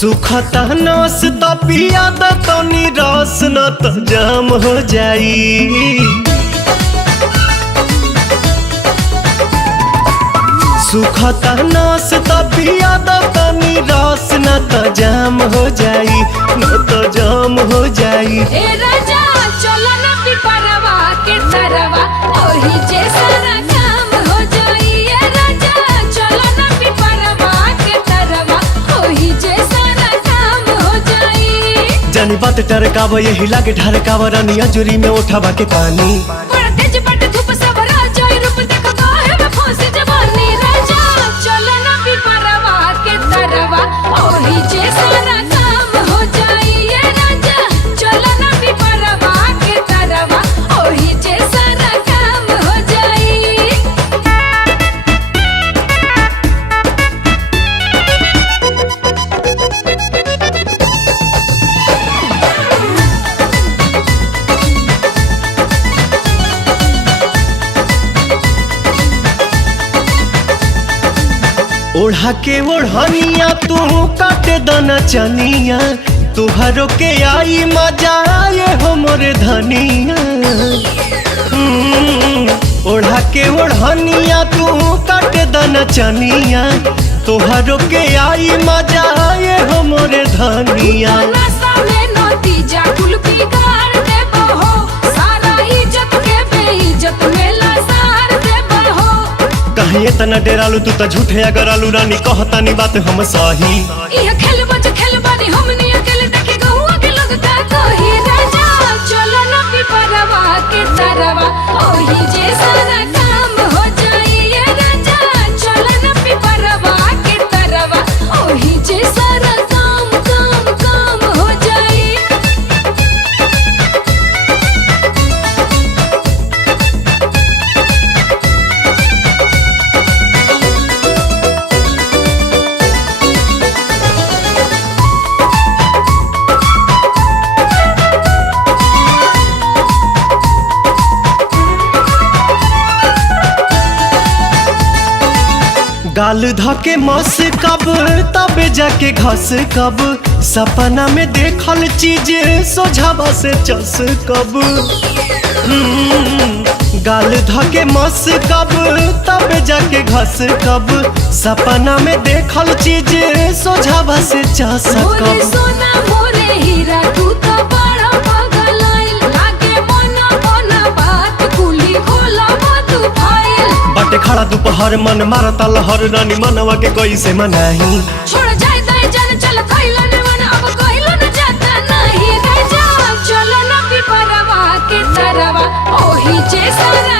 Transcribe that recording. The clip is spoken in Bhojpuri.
सुखता नस त पिया द तनी रस न त जाम हो जाई। सुखता नस त पिया द तनी रस न त जाम हो जाई, न त जाम हो जाई। ए राजा चलो ना पिपरवा के तरवा ओही जे सारा काम हो जाई। ए राजा चलो ना पिपरवा के तरवा ओही जे सारा काम हो जाई। जानी बात टरकाव यही लागे ढरकाव रानी अजूरी में उठावा के पानी। बड़ा तेज बट धूप सब राजा रूप देख काहे में फंस जवानी। राजा चलो ना पिपरवा के तरवा ओही जे सारा काम हो जाई। ए राजा चलो ना पिपरवा के तरवा ओही जे सारा काम हो जाई। ओढ़ा के ओढ़निया तू काटे दना चनिया, तुहरो के आई मजा आए हो मोरे धनिया। ओढ़ा के ओढ़निया तू काटे दना चनिया, तुहरो के आई मजा आए हो मोरे धनिया। नशा में नतीजा कुल बिगाड़ देबो हो, सारा इज्जत के बेइज्जत में लसार देबो हो। कहीं इतना डेरालू तू त झूठे अगर आलू रानी कहतानी बात हम सही। इह खेल बानी हमनी अकेले देखे गहुआ के लोग का कही। राजा चलो ना पिपरवा के तरवा ओही जे सारा काम हो जाई। ए राजा चलो ना पिपरवा के तरवा ओही जे सारा काम काम काम हो जाई। गाल धके मस कब तबे जाके घस कब, सपना में देखल चीज सोझावा से चस कब। गाल धके मस कब तबे जाके घस कब, सपना में देखल चीज सोझावा से चस मोरे कब। सोना मोरे हीरा तू तो बड़ा पागल आइल, लागे मोना मोना बात कुली खोला तू फाइल। बाटे खड़ा दोपहर मन मारता लहर रानी मनवा के कैसे मनाही। छोड़ जाए दाई जान चल खइलो न मन अब कइलो न जाता नहीं। राजा चलो ना पिपरवा के तरवा ओही जे सारा